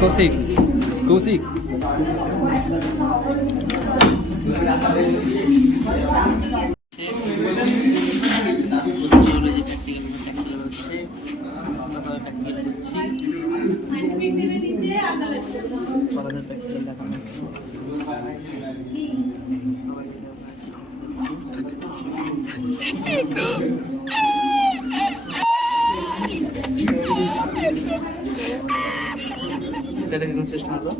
কৌশিক কৌশিক এটা কি সিস্টেম হলো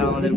আমাদের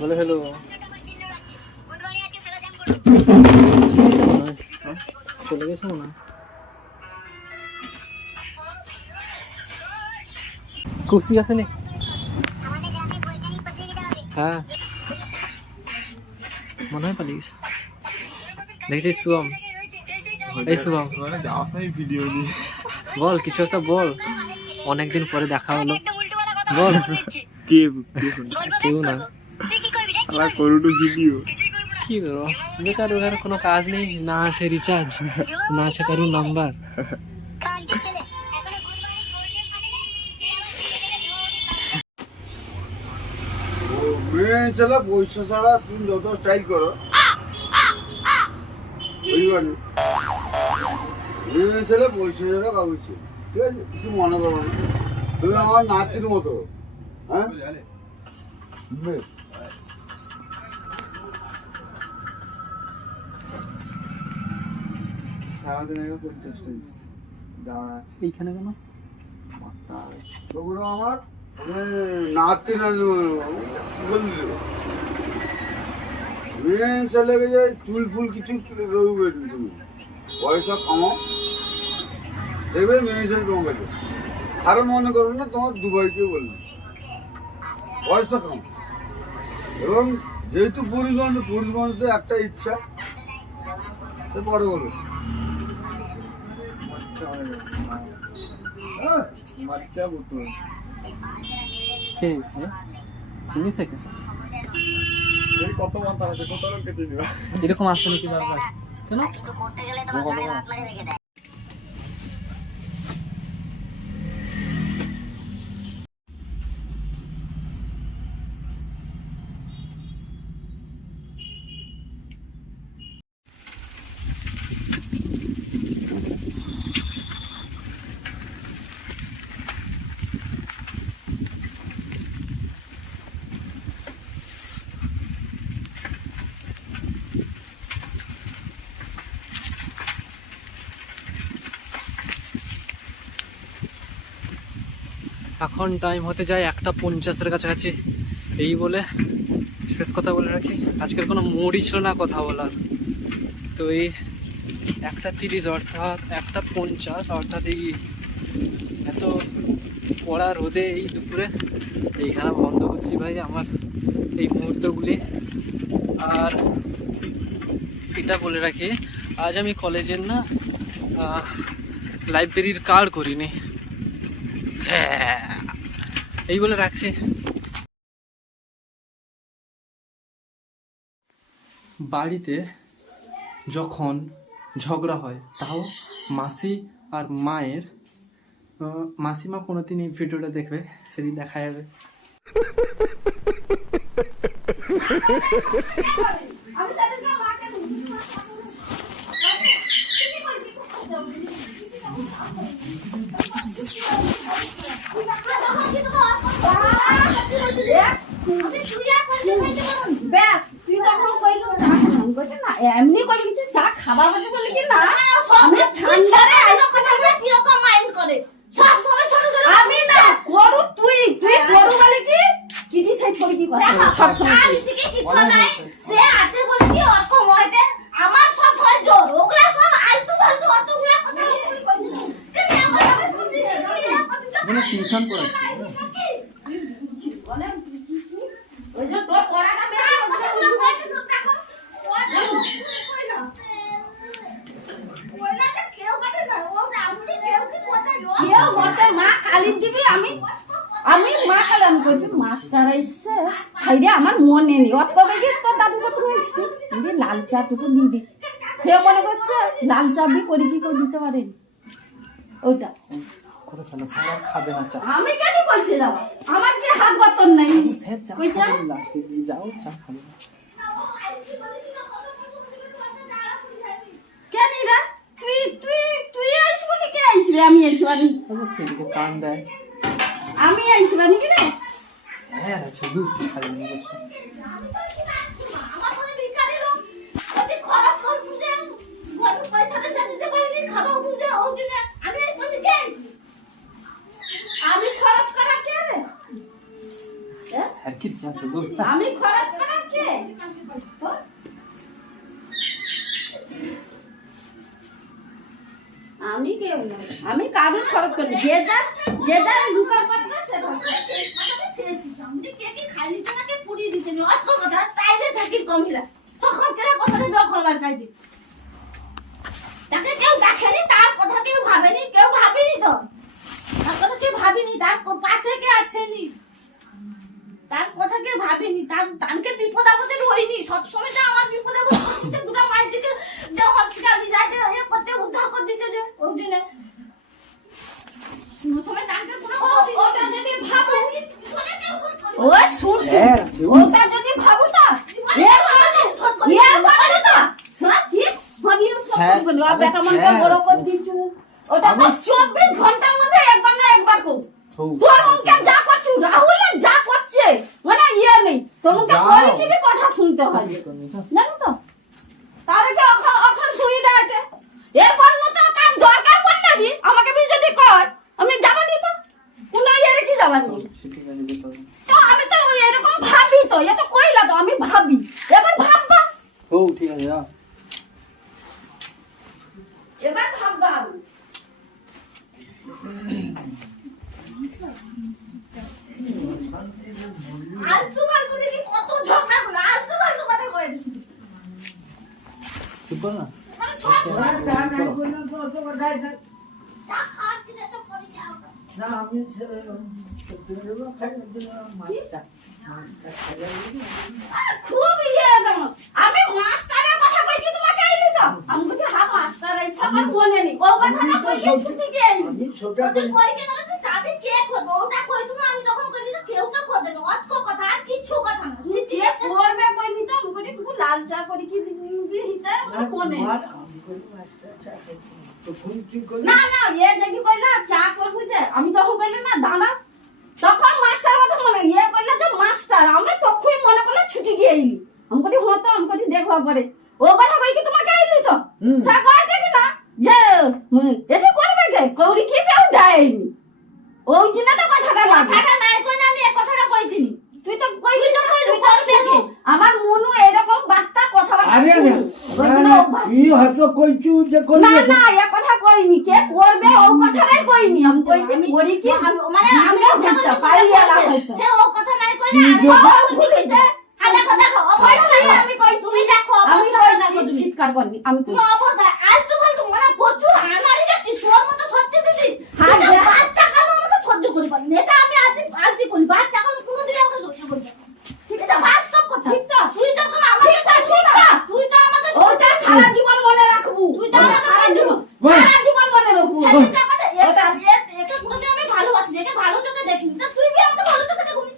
বলে হ্যালো চলে গেছে মনে হয় কুর্সি আছে নি হ্যাঁ মনে হয় পালিয়ে গেছে দেখছিস শুভম এই শুভম ভিডিও বল কিছু একটা বল অনেকদিন পরে দেখা হলো বল কেউ না ভিডিও কি করবো বেকার ওখানে কোনো কাজ নেই না আছে রিচার্জ না আছে কারোর নাম্বার মেয়ে ছেলে পয়সা ছাড়া তুমি যত স্টাইল করো মেয়ে ছেলে পয়সা ছাড়া কাগজ ঠিক আছে কিছু মনে করো না তুমি আমার নাতির মতো হ্যাঁ সারাদিন আগে 50 টাকা আছে এইখানে কেন ওগুলো আমার নাতি না বললি মেয়ে ছেলে গেছে চুল ফুল কিছু রইবে তুমি পয়সা কামাও দেখবে মেয়ে ছেলে তোমার কাছে কারণ মনে করো না তোমার দুবাইকে বললি পয়সা কামাও এবং যেহেতু পুরুষ মানুষের একটা ইচ্ছা সে পরে বলো বাচ্চা বুটো চিনিস চিনিস এরকম আসছে নাকি বারবার? কেন? এখন টাইম হতে যায় 1:50 কাছাকাছি। এই বলে শেষ কথা বলে রাখি, আজকের কোনো মুডই ছিল না কথা বলার। তো এই 1:30 অর্থাৎ 1:50 অর্থাৎ এই এত কড়া রোদে এই দুপুরে এইখানে বন্ধ করছি ভাই আমার এই মুহূর্তগুলি। আর এটা বলে রাখি, আজ আমি কলেজের না লাইব্রেরির কার্ড করিনি। এই বলে রাখছি। বাড়িতে যখন ঝগড়া হয়, তাও মাসি আর মায়ের, মাসিমা কোনোদিন এই ভিডিওটা দেখবে, সেদিন দেখা যাবে। এমনি করে কিছু চা খাবার বলে বলি কি না আমি ঠান্ডারে আইসক্রিম কি রকম মাইন্ড করে সব সময় ছোট ছোট আমি না করু তুই করু বলে কি কিটি সাইড করে দি কথা সব সময় কাল থেকে কিছু নাই সে আছে বলে কি অত ময়তে আমার সব হয় জোর ওগুলা সব আলতু ফালতু অতগুলা কথা বলি কই দিল কেন আমার সামনে সব দিন এখানে টিউশন পড়াচ্ছে বলে ওই যে তোর পড়াটা বেশি ওগুলো বেশি তো দেখো আমার মনে নেই অত কবে গিয়ে তোর দাদু কত এসছে লাল চা টুকু দিয়ে দি সে মনে করছে লাল চা বি করে কি করে দিতে পারেন ওইটা খাবে না চা। আমি কেন করতে যাব আমার কি হাত বতন নাই ওইটা যাও চা খাবে কেন রে তুই তুই তুই আইস বলে কে আইসবে আমি আইসবানি সেদিকে কান দেয় আমি আইসবানি কি রে হ্যাঁ আচ্ছা দুধ খালি নিয়ে বসো আমার মনে ভিখারি লোক ওতে খরচ করতে যে ঘর পয়সাটা সে দিতে পারিনি খাবার উঠে ওই জন্য আমি আইসবানি কে আমি খরচ করা কে রে আর কি আছে দুধ আমি খরচ করা কে আমি কেউ না আমি কারণ খরচ করি যে যার দোকান করতে সে কে কি খালি টাকাকে পুড়িয়ে দিছে নি অত কথা তাইলে সাকির কমিলা তখন কেন কথাটা দখল বার খাই দি তাকে কেউ দেখেনি তার কথা কেউ ভাবেনি কেউ ভাবেনি তো তার কথা কেউ ভাবেনি তার পাশে কে আছে নি তার কথা কেউ ভাবেনি তার তানকে বিপদ আপদে হইনি সব সময় তো আমার বিপদ আপদ হচ্ছে দুটো মাইজিকে যে হসপিটালে যাইতে এ করতে উদ্ধার করে দিছে যে ওই জন্য কোনো সময় তানকে কোনো ওটা যদি ভাবো ও শুন ওটা যদি ভাবো তো এর মানে তো শোনা কি হগিয়ে সব বলবো বেটা মনকে বড় করে দিছু ওটা 24 ঘন্টার মধ্যে একবার না একবার কো তোর মনকে যা করছু রাহুল যা করছে মানে ইয়ে নেই তোর মনকে বলে কি কথা শুনতে হয় জানো তো তাহলে কি এখন সুবিধা আছে এরপর মতো কাজ দরকার পড়লে বি আমাকে বি যদি কর আমি যাবানি তো কোন ইয়ারে কি যাবানি তো আমি তো এরকম ভাবি তো এ তো কইলা তো আমি ভাবি এবার ভাববা ও ঠিক আছে যা এবার ভাববা আলতু ফালতু দেখি কত ঝগড়া করে আলতু ফালতু কথা কয়ে দিছি চুপ কর না মানে সব খুব আমার মনে নেই ও কথাটা কইকে ছুটি গেল আমি সোজা তুই কই গেল তুই চাবি কে করবে ওটা কই তুমি আমি তখন কইলি তো কেউ তো করে না অত কথা আর কিছু কথা না কে করবে কইনি তো আমি কইনি তুই লাল চা করি কি দিবি হিতা আমার মনে তো ফোন ঠিক করে না না এ দেখি কইলা চা করব যে আমি তখন কইলে না দাঁড়া তখন মাস্টার কথা মনে এ কইলা যে মাস্টার আমি তখনই মনে করলে ছুটি দিয়ে আইলি আমি কইলি হতো আমি কইলি দেখবা পরে ও কথা কই কি তোমাকে আইলি তো চা কইতে কি না যে এটা করবে কে কৌরি কি কেউ দেয়নি ওই দিন তো কথাটা নাই কই না আমি এই কথাটা কইছিনি তুই তো কইলি তো কইলি করবে কে আমার মনু এরকম বার্তা কথাবার্তা আরে না ই হয়তো কইছু যে কোন না না এ কথা কইনি কে করবে ও কথাটাই কইনি আমি কইছি করি কি মানে আমি বুঝতে পারিয়া না সে ও কথা নাই কই না আমি বুঝিতে দেখো দেখো অবশ্যই আমি কই তুমি দেখো অবস্থা দেখো তুমি চিৎকার করনি আমি কই অবস্থা আজ তো বল তোমার প্রচুর আনারি যাচ্ছি তোর মতো সত্যি দিদি হ্যাঁ বাচ্চা কালো মতো সহ্য করি পারি এটা আমি আজই বলি বাচ্চা কালো কোনোদিন আমাকে সহ্য করি না ঠিক আছে বাস্তব কথা ঠিক তো তুই তো আমাকে ঠিক না তুই তো আমাকে ওটা সারা জীবন মনে রাখবো তুই তো আমাকে সারা জীবন মনে রাখবো এটা মানে এটা কোনোদিন আমি ভালোবাসি এটা ভালো চোখে দেখিনি তা তুই বি আমাকে ভালো চোখে দেখুনি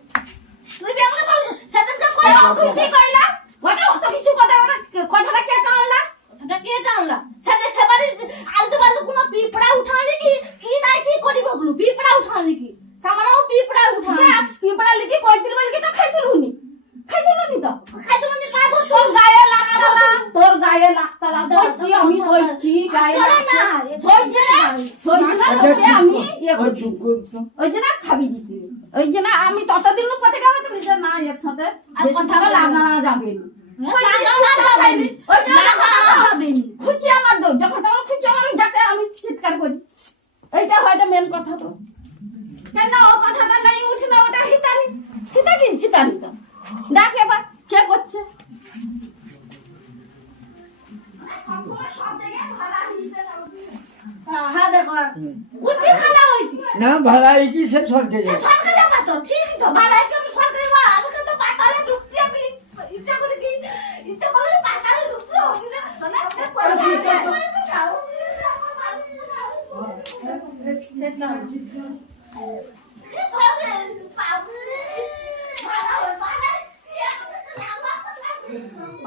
তুই বি আমাকে ভালো সেদিনকে কই তুই কি কইলা ওটা অত কিছু কথা ওটা কথাটা কে টানলা কথাটা কে টানলা সেটা সেবারে আলতু বালতু কোন পিপড়া উঠালি কি নাই কি করিব গুলো পিপড়া উঠালি কি সামানো পিপড়া উঠালি পিপড়া লিখি কইতিল বলি তো খাইতিলুনি তো খাইতিলুনি পাবো তোর গায়ে লাগতালা কইছি আমি কইছি গায়ে লাগতা সইছে আমি ইয়ে করছি ওই যে না খাবি দিছি ওই যে না আমি ততদিন পথে গাওয়া তো নিজে না একসাথে বেশি কথা লাগা যাবে খুঁজি আমার দো যখন তখন খুঁজি আমার যাতে আমি চিৎকার করি এইটা হয়তো মেন কথা তো কেন ও কথাটা নাই উঠে না ওটা হিতানি তো ডাক এবার কে করছে হ্যাঁ দেখো কোনটি খালা হইতি না ভাড়াই কি সে সরকে যায় সরকারি যাবা তো ঠিক তো ভাড়াই কি আমি সরকারি বা আমাকে তো পাতালে ঢুকছি আমি ইচ্ছা করে পাতালে ঢুকতে হবে না সোনা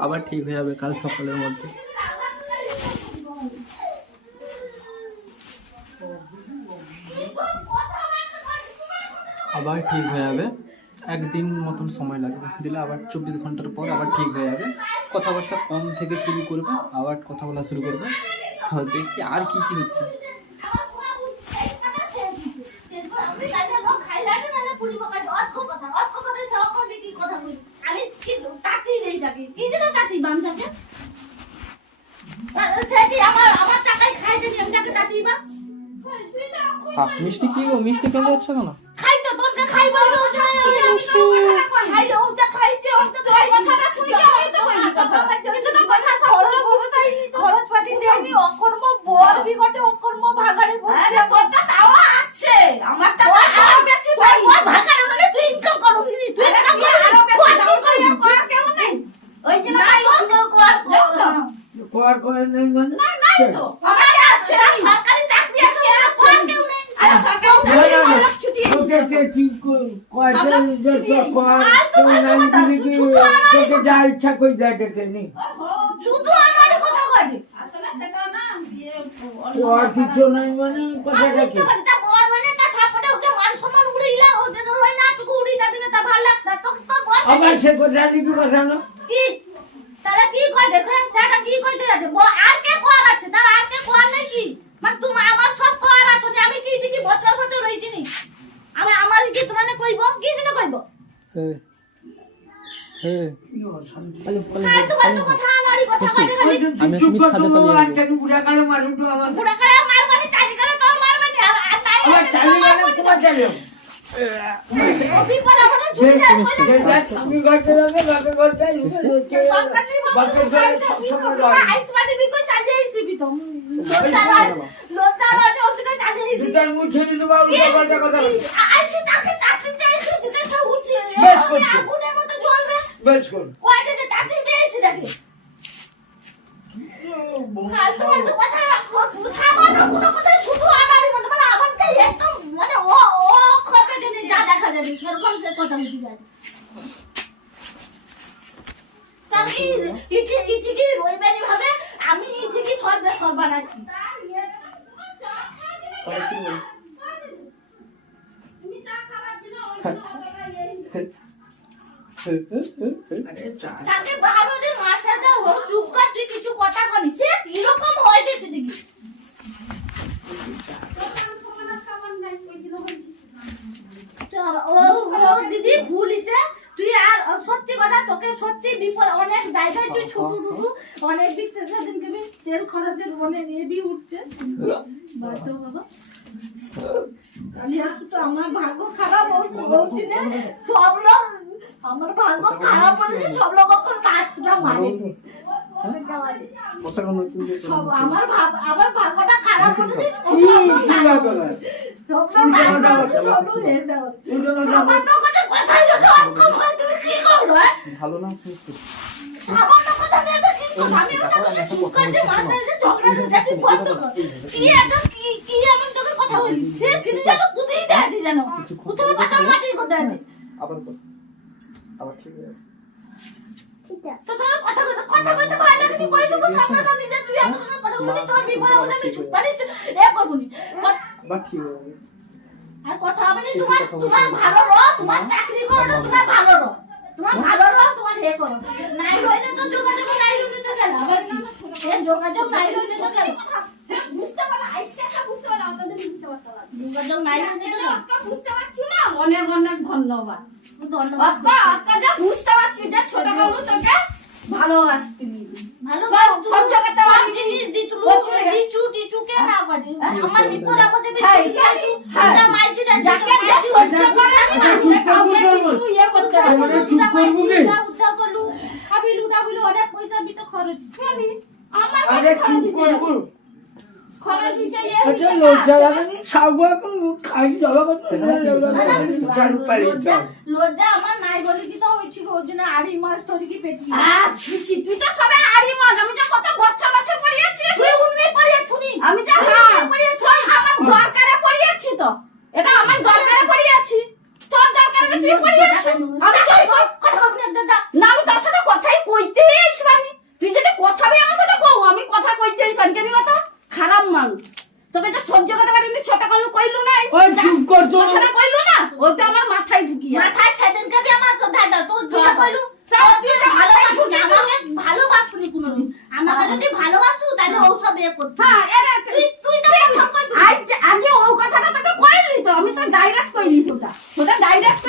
আবার ঠিক হয়ে যাবে কাল সকালের মধ্যে। আবার ঠিক হয়ে যাবে, একদিন মতন সময় লাগবে দিলে আবার 24 ঘন্টার পর আবার ঠিক হয়ে যাবে। কথাবার্তা কম থেকে শুরু করবে, আবার কথা বলা শুরু করবে। তাহলে দেখি আর কি কি হচ্ছে। মিষ্টি কি গো, মিষ্টি কেন যাচ্ছে না? খাই তো তোরটা খাই বলবো খাই ওটা খাইছে ওটা তো কথাটা শুনি কি আমি তো কইনি কথা কিন্তু তো কথা সবগুলো বলতাই খরচ পাতি দিয়ে আমি অকর্ম বর বিগটে অকর্ম ভাগাড়ে বলছি আরে তোরটা তাও আছে আমারটা আরো বেশি ভাই ও ভাগাড়ে মানে তুই ইনকাম করবি তুই ইনকাম আরো বেশি দাম কর কেউ নেই ওই যে না কর নাই মানে না নাই তো আমার আছে সরকারি চাকরি আছে কর কেউ নেই আরে সরকারি ছুটি ওকে ঠিক কর যে কর নাই কি তোকে যা ইচ্ছা কই যা দেখে নি শুধু আমার কথা কই আসলে সেটা না আর কিছু নাই মানে কথাটা কি তা বর মানে তা সাপটা ওকে মান সম্মান উড়িলা ওটা হয় না টুকু উড়িটা দিলে তা ভালো লাগতা তো তোর বর আবার সে কথা লিখি কথা না কি তারা কি কই দেছে সেটা কি কইতে যাচ্ছে আর কে কোয়ার আছে তার আর কে কোয়ার নাই কি মানে তুমি আমার সব কোয়ার আছে আমি কি কি বছর বছর রইছি নি আমি আমার কি মানে কইব কি দিন কইব আর তোমার তো কথা আনাড়ি কথা কাটে খালি আমি তুমি ছাদে পালিয়ে আচ্ছা বুড়া কালে মারুন তো আমার বুড়া কালে মারবানি চালি কালে তোর মারবানি আর নাই আমার চালি গানে তোমার চালিও বিপদ আপদ ছুটি যায় আমি ঘরতে যাবে বাপে ঘরতে বাপে ঘরে সব সময় যায় আইস মাটি বিকো চালি আইছিবি তো লোটা মানে ওখানে চালি আইছি তার মুখ ছেড়ে দেবা উল্টা কথা আইছি তাকে তাতে দেইছি দিকে সব উঠে বেশ করছো। আগুনের মতো জ্বলবে বেশ কর কয়টা যে তাতে দেইছি দেখে ফালতু ফালতু কথা বুঝাবো না কোনো কথা, শুধু আমারই মতো মানে আমাকে একদম মানে ও খপে টেনে যা দেখা যাবে সেরকম সে কথা বলতে যায়। তাহলে ইটি কি রইবেনি ভাবে আমি ইটি কি সর্বে সর্বানাকি তুমি চা খাবার দিলে ওই তাকে বারো দিন মাস্টার যা ও চুপ কর, তুই কিছু কথা কনি সে এরকম হয় যে সে দেখি ও দিদি ভুলিছে তুই আর সত্যি কথা তোকে সত্যি বিপদ অনেক জায়গায় তুই ছোট অনেক দিক থেকে সেদিনকে তেল খরচের অনেক এবি উঠছে বাতো বাবা আলিয়া তো আমার ভাগ্য খারাপ হচ্ছে না সব লোক আমার ভাগ্য খারাপ হয়েছে সব লোক এখন মাত্রা মারে সব আমার ভাগ্যটা খারাপ হয়েছে ভালো না সামান্য কথা নিয়ে তো কিন্তু আমি একটা চুপ করে যে মাস্টার এসে ঝগড়া হচ্ছে তুই বন্ধ কর কি এমন তোকে কথা বলি সে সিনেমাটা কুদিয়ে দেয় জানো কুতোর পাতা মাটি কোথায় আবার ঠিক আছে তো তোর কথা বলতে ভালো লাগে নি কই দেবো সামনে সামনে যে তুই আমার সঙ্গে কথা বলি তোর বিপদ হবে আমি চুপ পারি এ করবনি আবার ঠিক আছে আর কথা হবে না তোমার ভালো রো তোমার চাকরি করো না তোমার ভালো রো তোমার হে করো নাই রইলে তো যোগাযোগ নাই রইলে তো গেল আবার কি এ যোগাযোগ নাই রইলে তো গেল সে বুঝতে পারে আইছেটা বুঝতে পারে আমাদের বুঝতে পারতো না যোগাযোগ নাই রইলে তো আজকে বুঝতে পারছি না অনেক ধন্যবাদ আজকে যা বুঝতে পারছি যে ছোট বাবু তোকে ভালো আসতিলি ভালো সব জায়গাতে আমি জিনিস দিতুলো টিচু কে না পারি আমার বিপদ আপদে বেশি টিচু এটা মাইছিটা যাকে যা সহ্য করে না সে কাউকে কিছু ইয়ে করতে পারে না মাইছিটা উদ্ধার করলু খাবিলু টাবিলু অনেক পয়সা বিত খরচ জানি আমার কাছে খরচ হিচে ইয়ে আচ্ছা লজ্জা লাগেনি সাগু খাই জবা করতে লজ্জা আমার নাই বলে কি তো হইছিল ওর জন্য আড়ি মাস ধরে কি পেটি ছি তুই তো সবে আড়ি মাস আমি যে কত বছর পড়িয়েছি তুই উন্নই পড়িয়েছুনি আমি যে পড়িয়েছি আমার দরকারে পড়িয়েছি তো এটা আমার দরকারে পড়িয়েছি তোর দরকারে তুই পড়িয়েছিস আমি তো কথা বলি না আমি তোর সাথে কথাই কইতেই আইছবানি তুই যদি কথা বি আমার সাথে কও আমি কথা কইতেই আইছবানি কেন কথা খারাপ মানুষ তোকে যে সহ্য করতে পারিনি ছোট কালু কইলু না ওই চুপ কর তো কথাটা কইলু না ওটা আমার মাথায় ঢুকিয়া মাথায় সেদিন কে আমার তো দাদা তো তুই কইলু তুই ভালোবাসুনি কোনদিন আমাকে যদি ভালোবাসু তাহলে ও সব এ করতে হ্যাঁ এরা তুই তো প্রথম কই আজ ও কথাটা তোকে কইলি তো আমি তো ডাইরেক্ট কইলি ওটা ডাইরেক্ট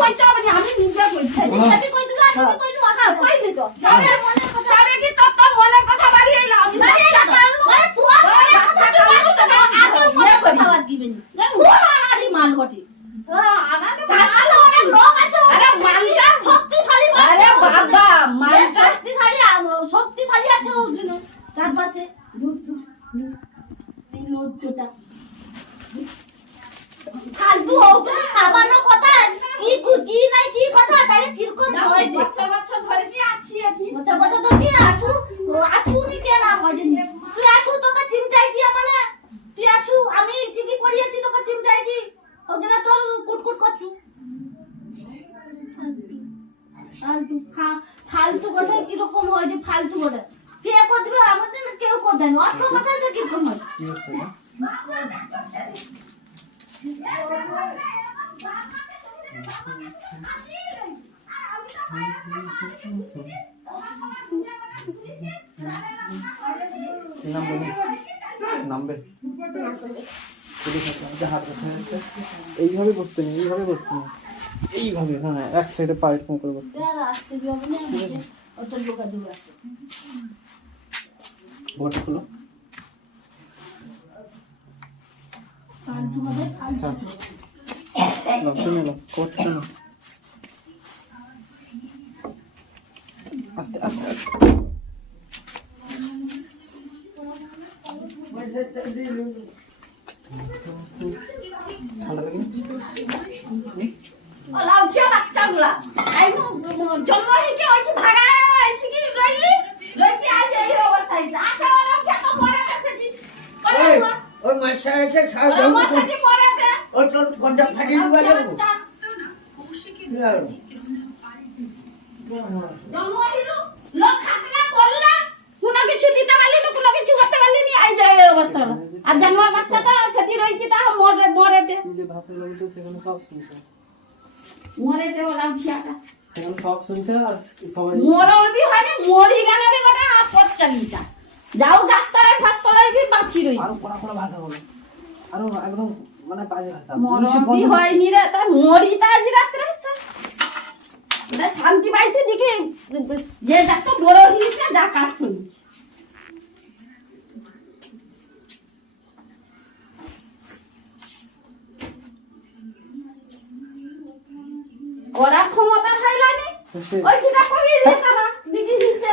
কইতে হবে না আমি নিজে কইছি আমি কই দিলা আমি কইলু আচ্ছা কইলি তো তোর মনের কথা আরে কি তোর মনের কথা বাড়ি আইলা আমি মানে তুই কথা বাড়ি তো না আগে মনের কথা বাদ দিবেন জানো আরে মাল ঘটি আরে অনেক লোক আছে আরে মালটা শক্তিশালী আরে বাবা মালটা শক্তিশালী আছে ওর জন্য তার পাশে এই লজ্জাটা ফালতু ওটা সামান্য কথা কি নাই কি কথা তারে কিরকম হয় বছর ধরে কি আছি বছর ধরে কি আছু নি কেন আমাদের তুই আছু তোকে চিমটাইছি মানে তুই আছু আমি ঠিকই পড়িয়েছি তোকে চিমটাইছি ওজন্য তোর কুটকুট করছু ফালতু কথা কিরকম হয় যে ফালতু কথা কে করবে আমাদের না কেউ করবে না অত কথা যে কিরকম হয় কি হচ্ছে না নামবে এইভাবে বসতে নেই এইভাবে হ্যাঁ এক সাইডে পা এরকম করে বসতে আসতে হবে না অত যোগাযোগ আছে বোর্ড খুলো ফালতু কথা ফালতু শুনে নাও কোট শুনো আস্তে আস্তে ঠান্ডা লাগে লাউছিয়া বাচ্চাগুলা আই জন্ম হইকে হইছে ভাগা এসে কি রইলি লইছি আজ এই অবস্থা খাইছে আছে ওরা খেতো মরে গেছে কি ওরে ওই ওই মাস্টার এসে সারা ওরা জমি মশা কি মরে গেছে ও তোর ঘন্টা ফাটিয়ে দিবা যাবো জন্ম হইলো লোক থাকলে করলে কোনো কিছু দিতে পারলি তো কোনো কিছু করতে পারলি নি আই যায় এই অবস্থা হলো আর জন্মার বাচ্চাটা সেটি রইছি তা মরেতে তুই যে ভাষাগুলো বলছো সেখানে সব শুনছে, মরেতে ওরা খিয়াটা সেখানে সব শুনছে আর সবাই মরবি হয়নি মরি গেলে বি গোটা আপদ চালিটা যাও গাছতলায় ফাছতলায় কি বাঁচি রই আরো কড়া কড়া ভাষা বলো, আরো একদম মানে বাজে ভাষা। মরবি হয়নি রে তাই মরি তা আজ রাত্রে শান্তি পাইতে দিকে যে যত বড় হইছে যা কাজ শুনি করার ক্ষমতা থাইলানি ওই চিটা কই দিতে না দিদি দিচ্ছে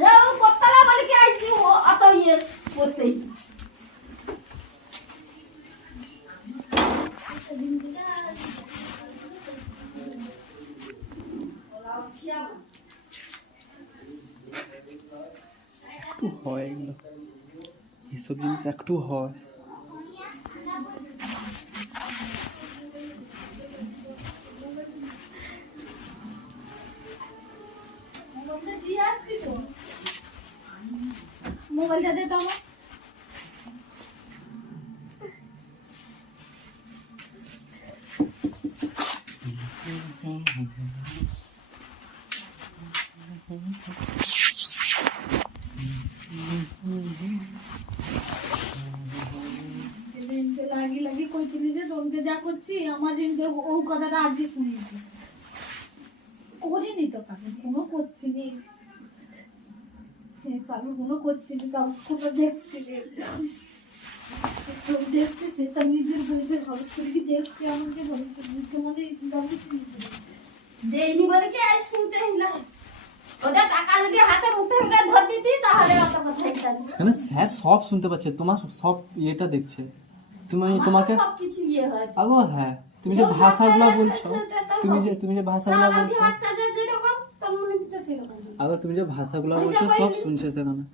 যাও কতলা বলে কি আইছি অত ইয়ে করতেই একটু হয় এগুলো, এসব জিনিস একটু হয়। মোবাইলটা দে তো আমার লাগি লাগি কইছিলি যে তোকে যা করছি আমার ঋণকে ও কথাটা আজই শুনিয়েছি করিনি তো কাকে কোনো করছিনি কারণ কোনো করছিনি কাউকে দেখছি দেখছি সেটা নিজের বইতে খরচ করে কি দেখছি আমাকে বলছে বুঝতে মানে দেইনি বলে কি আজ শুনতে হইলা ওটা টাকা যদি হাতে মুঠে মুঠে ধর দিতি তাহলে অত কথা হইতাম মানে স্যার সব শুনতে পাচ্ছে, তোমার সব ইয়েটা দেখছে, তোমাকে সব কিছু ইয়ে হয় আগো হ্যাঁ তুমি যে ভাষাগুলো বলছো, তুমি যে ভাষাগুলো আমাদের বলছো বাচ্চাদের যেরকম তোর মনে হচ্ছে সেরকম আগো তুমি যে ভাষাগুলো বলছো সব শুনছে সেখানে।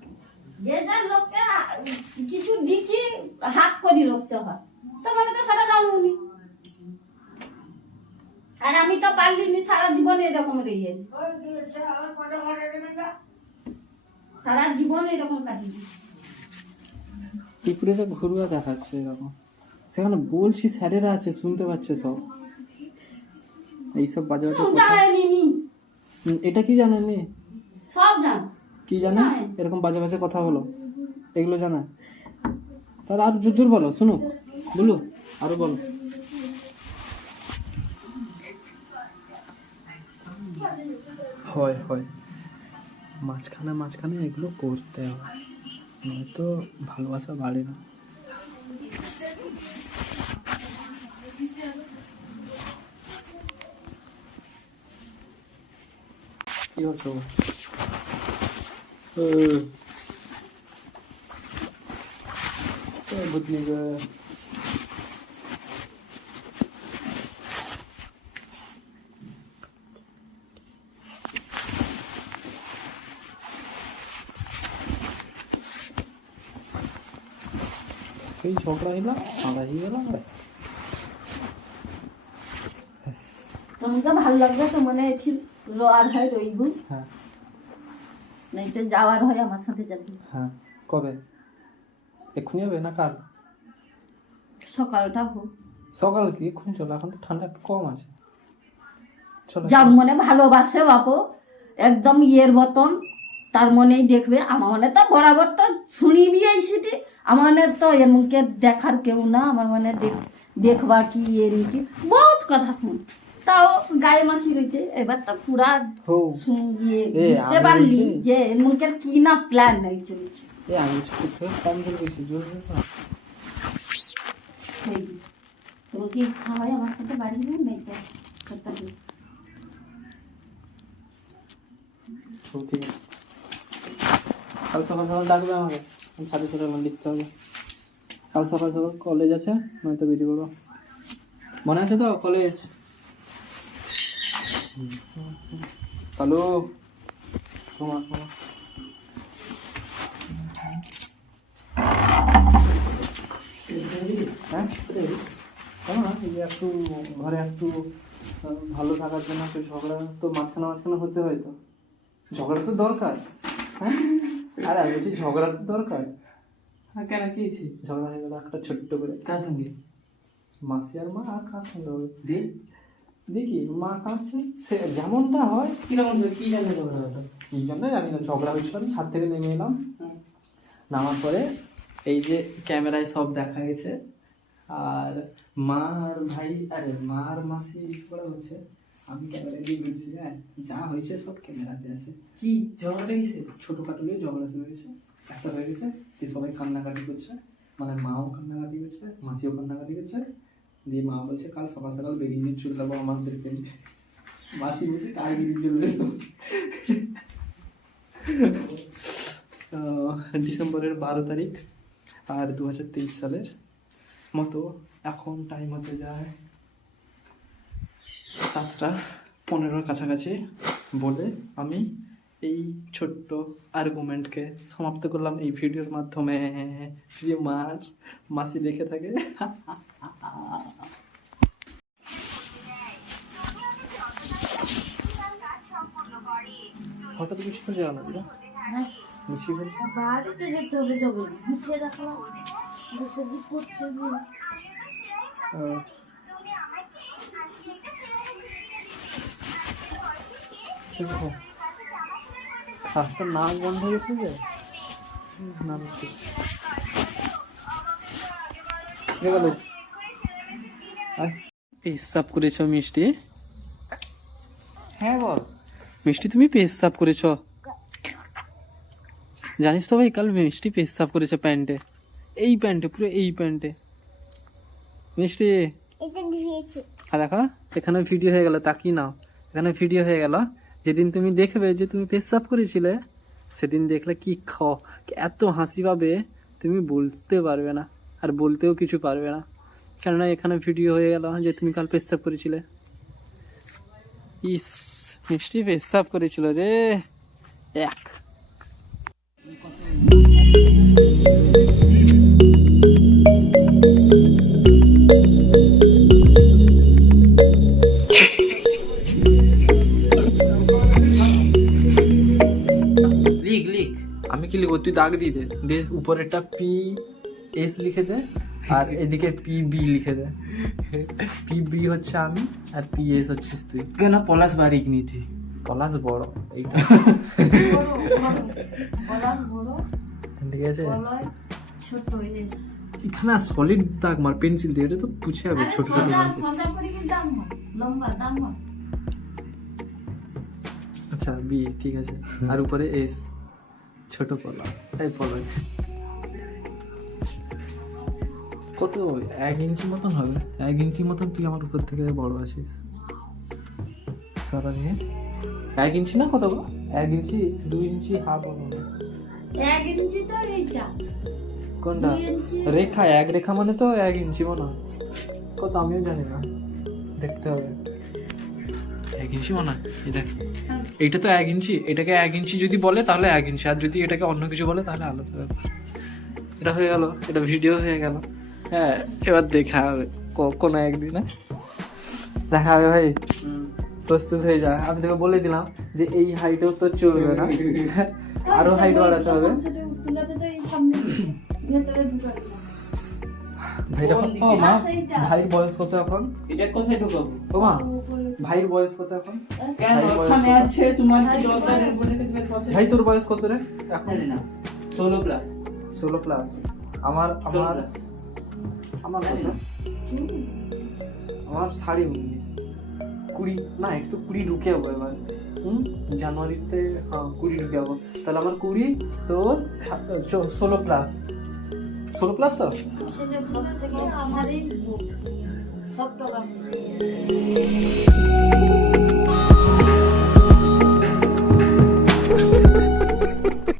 যে যার লোককে কিছু দিকি হাত করি রাখতে হয় তাহলে তো সারা জানুনি আর আমি তো পারলিনি সারা জীবন এরকম রইয়ে সারা জীবন এরকম কাটিয়ে ত্রিপুরাতে ঘুরুয়া দেখাচ্ছে এরকম, সেখানে বলছি স্যারেরা আছে শুনতে পাচ্ছে সব এইসব বাজে বাজে কথা। জানি এটা কি জানেননি? সব জান কি জানে এরকম বাজে বাজে কথা বলো এগুলো জানা, তাহলে আর জোর জোর বলো শুনো বলো আরো বলো। হয় হয় মাঝখানে মাঝখানে এগুলো করতে হয়, নয়তো ভালোবাসা বাড়ে না। কি হচ্ছে বুঝলি সেই ঝগড়া হইলাম আমরা হয়ে গেলাম ব্যাস। তোমাকে ভালো লাগবে তো মনে হয়েছিল আর হয় রইব হ্যাঁ নাই তো যাওয়ার হয় আমার সাথে যাবি হ্যাঁ কবে এক্ষুনি হবে না কাল? সকালটা হোক সকাল কি এক্ষুনি চলো, এখন তো ঠান্ডা একটু কম আছে চলো। যার মনে ভালোবাসে বাপু একদম ইয়ের মতন তার মনেই দেখবে আমার মনে তো বরাবর তো শুনিবি এই সিটি আমার মনে তো এর মুখে দেখার কেউ না আমার মনে দেখবা কি এর কি বহুত কথা শুন তাও গায়ে মাখি রইতে এবার তো পুরা ইয়ে বুঝতে পারলি যে এর মুখে কি না প্ল্যান নাই চলেছে আমি কম জল বেশি জল তোমার কি ইচ্ছা হয় আমার সাথে বাড়ি নেই নাই করতে হবে ঠিক আছে কাল সকাল সকাল ডাকবে আমাকে, 6:30 লিখতে হবে। কাল সকাল সকাল কলেজ আছে, নয়তো বেরিয়ে পড়বো। মনে আছে তো কলেজ? হ্যালো তোমার হ্যাঁ কেন না, এই যে একটু ঘরে একটু ভালো থাকার জন্য একটু ঝগড়া তো মাঝখানে মাঝখানে হতে হয়, তো ঝগড়া তো দরকার। হ্যাঁ আরে আমি বলছি ঝগড়া তো দরকার। হ্যাঁ কেন কি হয়েছে? ঝগড়া হয়ে গেল একটা ছোট্ট করে, কার সঙ্গে? মাসি আর মা, আর কার সঙ্গে হবে? দে দেখি মা কাঁদছে, সে যেমনটা হয়। কিরকম কি জানে ঝগড়া হতো? কি জন্য জানি না, ঝগড়া হয়েছিল। আমি ছাদ থেকে নেমে এলাম, নামার পরে এই যে ক্যামেরায় সব দেখা গেছে, আর মা আর ভাই, আরে মা আর মাসি করা হচ্ছে, আমি ক্যামেরা দিয়ে বলছি। হ্যাঁ যা হয়েছে সব ক্যামেরাতে আছে। কি ঝগড়াটা কিসে? ছোটোখাটো নিয়ে ঝগড়া শুরু হয়েছে, একটা হয়ে গেছে, দিয়ে সবাই কান্নাকাটি করছে, মানে মাও কান্নাকাটি করছে, মাসিও কান্নাকাটি করছে। দিয়ে মা বলছে কাল সকাল সকাল বেরিয়ে দিয়ে চলে যাবো আমাদেরকে নিয়ে। মাসি বলছে কার বেরিয়ে চলে যাবো। ডিসেম্বরের 12 তারিখ আর 2023 সালের মতো এখন টাইম হতে যায় 7:15 কাছাকাছি। বলে আমি এই ছোট্ট আর্গুমেন্টকে সমাপ্ত করলাম এই ভিডিওর মাধ্যমে। যদি মাসি দেখে থাকে, হঠাৎ বৃষ্টি পড়ে যাওয়া না, বৃষ্টি পড়ছে। বাড়িতে যেতে হবে, যাবে গুছিয়ে রাখলাম, গুছিয়ে দিয়ে করছে তোর নাক বন্ধ হয়ে গেছে যে গেল। পেশাব করেছ মিষ্টি? হ্যাঁ বল। মিষ্টি তুমি পেশাব করেছ? জানিস তো ভাই, কাল মিষ্টি পেশাব করেছে প্যান্টে, এই প্যান্টে, পুরো এই প্যান্টে মিষ্টি। আর দেখো এখানে ভিডিও হয়ে গেল, তাকি নাও, এখানে ভিডিও হয়ে গেল। যেদিন তুমি দেখবে যে তুমি পেশাব করেছিলে, সেদিন দেখলে কি এত হাসি পাবে তুমি বুঝতে পারবে না, আর বলতেও কিছু পারবে না, কেননা এখানে ভিডিও হয়ে গেল যে তুমি কাল পেশাব করেছিলে। ইস, মিষ্টি পেশাব করেছিল রে। এক লিখ লিখ। আমি কি লিখবো? তুই দাগ দিয়ে দে, উপরেরটা PS লিখে দে, আর এদিকে PB লিখে দে। PB হচ্ছে আমি, আর PS হচ্ছিস তুই। কেন পলাশ বারিক নিতি? পলাশ বড়, এইটা ঠিক আছে। ছোট এখানে সলিড দাগ মার পেন্সিল দিয়ে, এটা তো পুছে যাবে ছোট ছোট দাগ। লম্বা দাম হয়। আচ্ছা B ঠিক আছে, আর উপরে S, ছোট পলাশ, এই পলাশ কত 1 ইঞ্চি মতন হবে, 1 ইঞ্চি মতন। তুই আমার উপর থেকে বড় আছিস সারা নিয়ে। 1 ইঞ্চি না, কত গো? 1 ইঞ্চি, 2 ইঞ্চি হাফ হবে। 1 ইঞ্চি তো এইটা কোনটা? রেখা, এক রেখা মানে তো 1 ইঞ্চি মনে হয়। কত আমিও জানি না, দেখতে হবে। 1 ইঞ্চি মনে হয়, এই দেখ, এইটা তো 1 ইঞ্চি। এটাকে 1 ইঞ্চি যদি বলে তাহলে 1 ইঞ্চি, আর যদি এটাকে অন্য কিছু বলে তাহলে আলাদা ব্যাপার। এটা হয়ে গেল, এটা ভিডিও হয়ে গেল। হ্যাঁ এবার দেখা হবে কোনো একদিন, দেখা হবে ভাই। প্রস্তুত হয়ে যা, আমি তোকে বলে দিলাম যে এই হাইটেও তো চলবে না, আরো হাইট বাড়াতে হবে। ভাইয়ের এখন ও মা, ভাইয়ের বয়স কত এখন? এটা কোথায় ঢুকাবো? ও মা, ভাইয়ের বয়স কত এখন? কেন ভাইয়ের বয়স ওখানে কত? আছে তোমার কি দরকার? বলে দেখবে কত? ভাই তোর বয়স কত রে এখন? জানি না। 16 প্লাস। 16 প্লাস। আমার আমার আমার কত? আমার 19.5 20 না, একটু 20 ঢুকে যাবো এবার। জানুয়ারিতে, হ্যাঁ 20 ঢুকে যাবো। তাহলে আমার 20, তোর 16 প্লাস। 16 প্লাস তো? ছেলে সব থেকে আমারই সব টাকা